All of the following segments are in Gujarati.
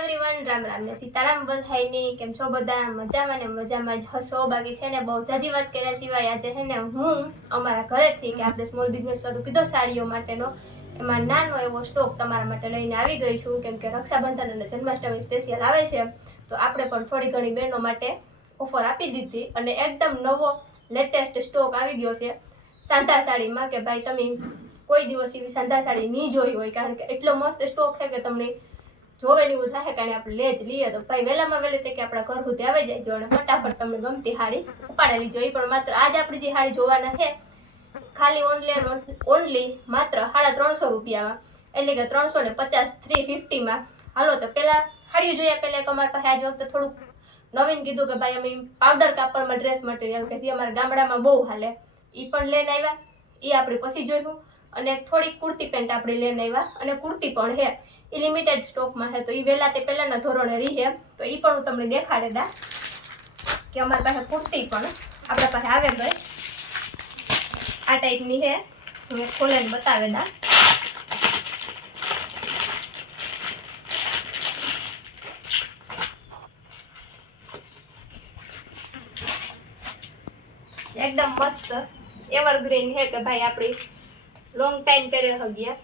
એવરીવન રામ રામ. ને સીતારામ બધાયની કેમ છો બધા? મજામાં ને મજામાં જ હસો બાકી છે ને બહુ જાજી વાત કર્યા સિવાય આજે છે ને હું અમારા ઘરેથી કે આપણે સ્મોલ બિઝનેસ શરૂ કીધો સાડીઓ માટેનો એમાં નાનો એવો સ્ટોક તમારા માટે લઈને આવી ગઈ છું. કેમ કે રક્ષાબંધન અને જન્માષ્ટમી સ્પેશિયલ આવે છે. તો આપણે પણ થોડી ઘણી બહેનો માટે ઓફર આપી દીધી અને એકદમ નવો લેટેસ્ટ સ્ટોક આવી ગયો છે. સાંધા સાડીમાં કે ભાઈ તમે કોઈ દિવસ એવી સાંધા સાડી નહીં જોઈ હોય, કારણ કે એટલો મસ્ત સ્ટોક છે કે તમને જોવે એવું થાય કારણ આપણે લે જ લઈએ તો ભાઈ વહેલામાં વહેલી તે કે આપણા ઘર સુધી આવી જાય. જો અને ફટાફટ તમને ગમતી હાડી ઉપાડેલી જોઈ પણ માત્ર આજ આપણે જે હાડી જોવાના છે, ખાલી ઓનલી ઓનલી માત્ર સાડા ત્રણસો રૂપિયામાં. એટલે કે ત્રણસો ને પચાસ થ્રી ફિફ્ટીમાં હાલો તો પહેલાં હાડીઓ જોયા પહેલાં એક અમારી પાસે આજ વખતે થોડુંક નવીન કીધું કે ભાઈ અમે પાવડર કાપડમાં ડ્રેસ મટીરિયલ કે જે અમારા ગામડામાં બહુ હાલે. એ પણ લઈને આવ્યા. એ આપણે પછી જોયું. અને થોડીક કુર્તી પેન્ટ આપણે લઈને આવ્યા. અને કુર્તી પણ છે. એ લિમિટેડ સ્ટોકમાં છે તો એ વહેલા તે પહેલાંના ધોરણે રહી તો એ પણ હું તમને દેખાડે દા, કે અમારી પાસે કુર્તી પણ આપણા પાસે આવે ગઈ. આ ટાઈપની છે હું ખોલીને બતાવે દા. એકદમ મસ્ત એવરગ્રીન છે કે ભાઈ આપણી લોંગ ટાઈમ પહેરે હગ્યા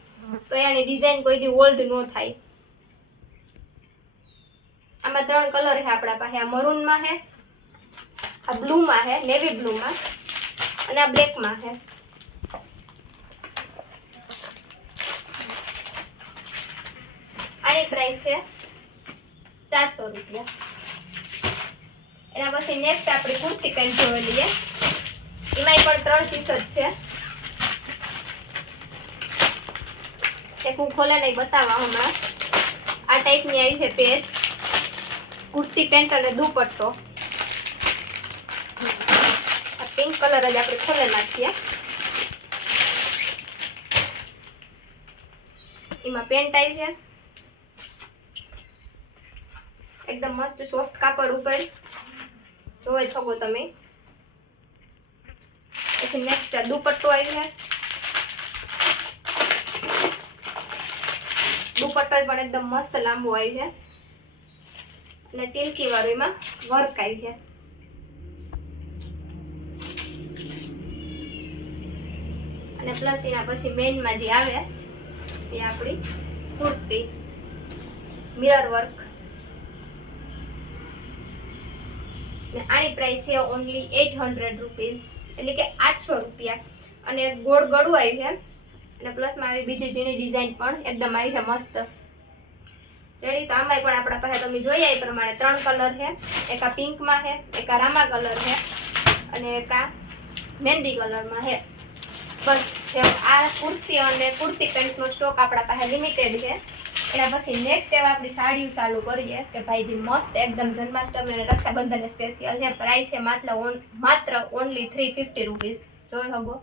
તો એની ડિઝાઇન કોઈ દી ઓલ્ડ ન થાય. આમાં ત્રણ કલર છે આપણા પાસે. આ મરૂનમાં છે, આ બ્લુમાં છે નેવી બ્લુમાં અને આ બ્લેકમાં છે. આની પ્રાઇસ છે ચારસો રૂપિયા. એના પછી નેક્સ્ટ આપણી કુર્તી કંઈ જોઈ લઈએ. એમાંય પણ ત્રણ પીસ જ છે. એક હું ખોલે નહીં બતાવવા હમણાં. આ ટાઈપની આવી છે પેજ. કુર્તી, પેન્ટ અને દુપટ્ટો. આ પિંક કલર જ આપણે ખોલે નાખીએ. એમાં પેન્ટ આવી છે. એકદમ મસ્ત સોફ્ટ કાપડ ઉપર. જોઈ શકો તમે. પછી નેક્સ્ટ આ દુપટ્ટો આવી છે. દુપટ્ટો પણ એકદમ મસ્ત લાંબો આવી છે. અને ટિલકી વાળું એમાં વર્ક આવી છે. અને પ્લસ એના પછી મેઇનમાં જે આવે, એ આપણી કુર્તી. મિરર વર્ક આની પ્રાઇસ છે ઓનલી એટ હંડ્રેડ રૂપીઝ એટલે કે આઠસો રૂપિયા. અને ગોળ ગળું આવ્યું છે. અને પ્લસમાં આવી બીજી ઝીણી ડિઝાઇન પણ એકદમ આવી છે મસ્ત. રેડી તો આમાંય પણ આપણા પાસે તમે જોઈએ એ પ્રમાણે ત્રણ કલર છે. એક આ પિંકમાં છે, એક આ રામા કલર છે અને એક આ મહેંદી કલરમાં છે. બસ આ કુર્તી અને કુર્તી પેન્ટનો સ્ટોક આપણા પાસે લિમિટેડ છે. એના પછી નેક્સ્ટ એવા આપણી સાડીઓ ચાલુ કરીએ કે ભાઈ જે મસ્ત એકદમ જન્માષ્ટમી અને રક્ષાબંધન સ્પેશિયલ છે. પ્રાઇસ છે માત્ર ઓન માત્ર ઓનલી થ્રી ફિફ્ટી રૂપીઝ જોઈ શકો?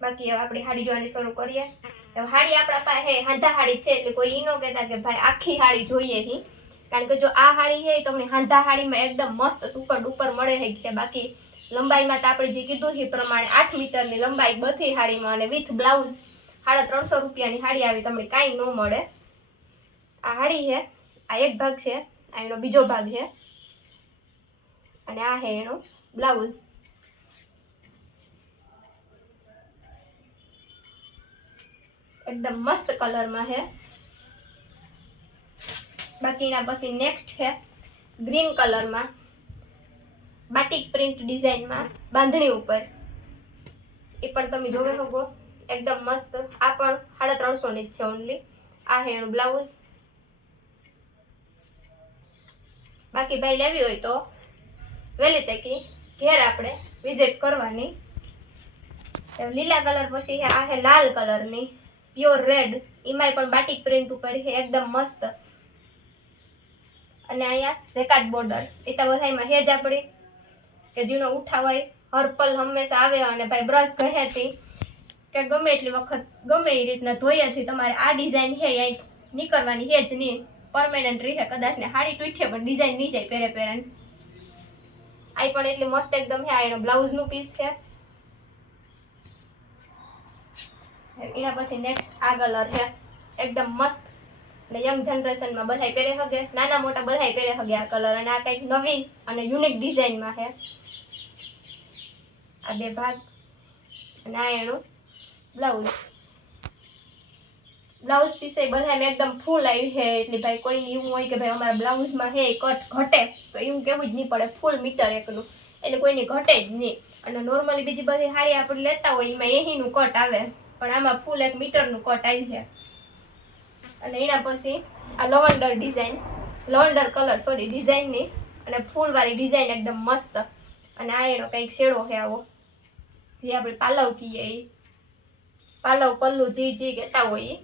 બાકી આપણી હાડી જોવાની શરૂ કરીએ. હાડી આપણા પાસે હાંધા હાડી છે એટલે કોઈ ઈ ન કહેતા કે ભાઈ, આખી હાડી જોઈએ હી. કારણ કે જો આ હાડી છે તમને હાંધા હાડીમાં એકદમ મસ્ત સુપર ડુપર મળે છે કે બાકી લંબાઈમાં તો આપણે જે કીધું એ પ્રમાણે આઠ મીટરની લંબાઈ બધી હાડીમાં અને વિથ બ્લાઉઝ સાડા ત્રણસો રૂપિયાની હાડી આવી તમને કાંઈ ન મળે. આ હાડી છે આ એક ભાગ છે, આ એનો બીજો ભાગ છે અને આ છે એનો બ્લાઉઝ એકદમ મસ્ત કલરમાં છે. બાકીના પછી નેક્સ્ટ છે ગ્રીન કલરમાં. બાટિક પ્રિન્ટ ડિઝાઇનમાં બાંધણી ઉપર. એ પણ તમે જોવે શકો. એકદમ મસ્ત. આ પણ સાડા ત્રણસોની જ છે ઓનલી આ છે એનું બ્લાઉઝ બાકી ભાઈ લેવી હોય તો વહેલી તકી ઘેર આપણે વિઝિટ કરવાની. લીલા કલર પછી આ છે લાલ કલરની. પ્યોર રેડ, એમાંય પણ બાટિક પ્રિન્ટ ઉપર છે, એકદમ મસ્ત. અને અહીંયા ઝેકાટ બોર્ડર. એ તો બધામાં હેજ આપણી. કે જેનો ઉઠાવાય, હર્પલ હંમેશા આવે અને ભાઈ બ્રશ ઘહેતી કે ગમે એટલી વખત, ગમે એ રીતના ધોયાથી તમારે આ ડિઝાઇન એ અહીં નીકળવાની હેજ નહીં. પરમેનન્ટ રહે, કદાચ ને હાડી તૂટે, પણ ડિઝાઇન નહીં જાય પહેરે પહેરે આ પણ એટલી મસ્ત એકદમ હે આ એનો બ્લાઉઝનું પીસ છે. એના પછી નેક્સ્ટ આ કલર છે એકદમ મસ્ત. એટલે યંગ જનરેશનમાં બધાય પહેરે હગે, નાના મોટા બધાય પહેરે હગે આ કલર અને આ કંઈક નવીન અને યુનિક ડિઝાઇનમાં છે આ બે ભાગ. અને આ એનું બ્લાઉઝ બ્લાઉઝ પીસ એ બધાને એકદમ ફૂલ આવી છે એટલે ભાઈ કોઈને એવું હોય કે ભાઈ અમારા બ્લાઉઝમાં હે કટ ઘટે, તો એવું કેવું જ નહીં પડે. ફૂલ મીટર એકનું. એટલે કોઈની ઘટે જ નહીં. અને નોર્મલી બીજી બધી સાડી આપણે લેતા હોય, એમાં એહીનું કટ આવે. પણ આમાં ફૂલ એક મીટરનું કટ આવી છે. અને એના પછી આ lavender design lavender colour sorry ડિઝાઇનની અને ફૂલવાળી ડિઝાઇન એકદમ મસ્ત. અને આ એનો કંઈક શેડો છે આવો. જે આપણે પાલવ કહીએ એ પાલવ પલ્લું જે જે કહેતા હોય એ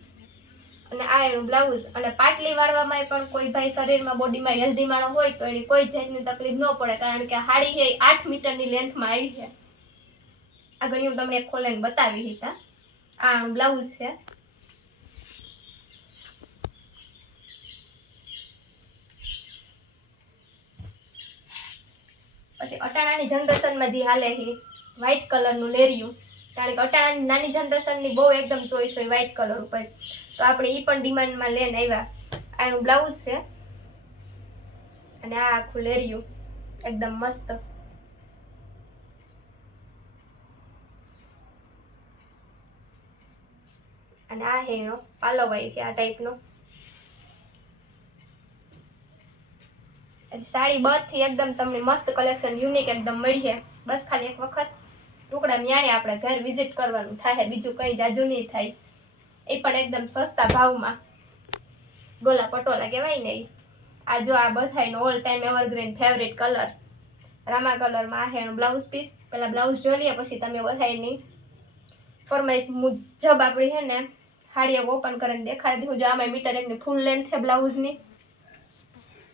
અને આ એનું બ્લાઉઝ અને પાટલી વાળવામાં પણ કોઈ ભાઈ શરીરમાં બોડીમાં હેલ્ધી માણસ હોય તો એની કોઈ જાતની તકલીફ ન પડે, કારણ કે હાડી એ આઠ મીટરની લેન્થમાં આવી છે. આ ઘણી હું તમને ખોલાઈને બતાવી હતા આ બ્લાઉઝ છે. પછી અટાણાની જનરેશનમાં જે હાલે છે વ્હાઇટ કલરનું લેરિયું. કારણ કે અટાણાની નાની જનરેશનની બહુ એકદમ ચોઈસ હોય વ્હાઇટ કલર ઉપર. તો આપણે એ પણ ડિમાન્ડમાં લઈને આવ્યા. આનું બ્લાઉઝ છે. અને આ આખું લેરિયું. એકદમ મસ્ત. અને આ હે એનો પાલવ કે આ ટાઈપનો એટલે સાડી બધી એકદમ તમને મસ્ત કલેક્શન યુનિક એકદમ મળી છે બસ ખાલી એક વખત ટુકડા ન્યાણે આપણે ઘર વિઝિટ કરવાનું થાય, બીજું કંઈ જાજુ નહીં થાય. એ પણ એકદમ સસ્તા ભાવમાં. ગોલા પટોલા કહેવાય ને. આ જો આ બધાયનો all time evergreen favourite colour Rama કલરમાં આ હેણ બ્લાઉઝ પીસ પહેલાં બ્લાઉઝ જોઈ લઈએ પછી તમે બધાયની ફરમાઈશ મુજબ આપણી છે ને હાડી એવું ઓપન કરીને દેખાડી દીધું. જો આમાં મીટર એકની ફૂલ લેન્થ છે બ્લાઉઝની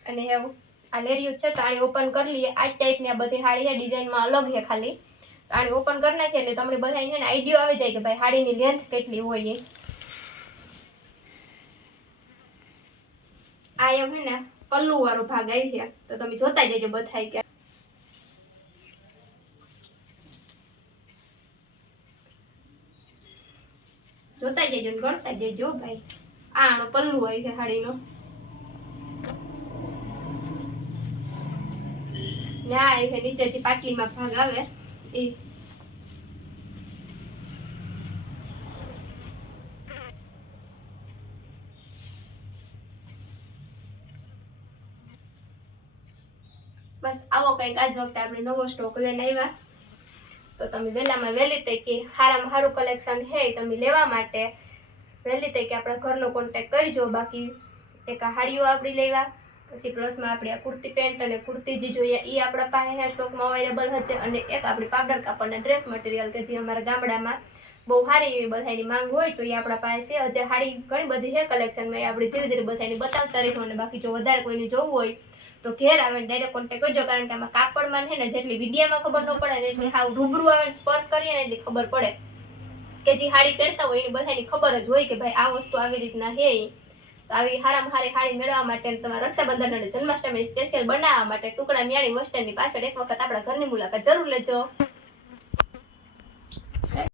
અને એવું. આ લેરિયું છે તો આણી ઓપન કરી લઈએ. આ જ ટાઈપની આ બધી સાડી છે ડિઝાઇનમાં અલગ છે ખાલી. આને ઓપન કરી નાખીએ એટલે તમને બધા છે આઈડિયો આવી જાય કે ભાઈ હાડીની લેન્થ કેટલી હોય એ. આ એમ છે ને, પલ્લુવાળો ભાગ આવી છે તો તમે જોતા જજો બધાય કે જોતા જજો ને ગણતા જજો ભાઈ આનો પલ્લુ આવી છે હાડીનો. ને આવી નીચે જે પાટલીમાં ભાગ આવે. એ. બસ આવો કંઈક આજ વખતે આપણે નવો સ્ટોક લઈને આવ્યા. તો તમે વહેલામાં વહેલી તકે સારામાં સારું કલેક્શન છે તમે લેવા માટે વહેલી તકે આપણા ઘરનો કોન્ટેક કરજો. બાકી એક આ હાડીઓ આપણી લેવા, પછી પ્લસમાં આપણે આ કુર્તી પેન્ટ અને કુર્તી જે જોઈએ એ આપણા પાસે હે સ્ટોકમાં અવેલેબલ હશે. અને એક આપણી પાવડર કાપડના ડ્રેસ મટીરિયલ કે જે અમારા ગામડામાં બહુ સારી એવી બધાની માંગ હોય તો એ આપણા પાસે છે. હજે હાડી ઘણી બધી છે કલેક્શનમાં એ આપણે ધીરે ધીરે બધાની બતાવતા રહીશું અને બાકી જો વધારે કોઈને જોવું હોય તો ઘેર આવે ડાયરેક્ટ કોન્ટેક્ટ કરજો, કારણ કે આમાં કાપડમાં છે ને જેટલી વિડીયામાં ખબર ન પડે ને એટલી હાવ રૂબરૂ આવે સ્પર્શ કરીએ ને એટલી ખબર પડે. કે જે હાડી પહેરતા હોય એની બધાની ખબર જ હોય કે ભાઈ આ વસ્તુ આવી રીતના હે તો આવી હારામાં હારી હાડી મેળવવા માટે તમારા રક્ષાબંધન અને જન્માષ્ટમી સ્પેશિયલ બનાવવા માટે ટુકડા મિયાણી બસ સ્ટેન્ડની પાછળ એક વખત આપણા ઘરની મુલાકાત જરૂર લેજો.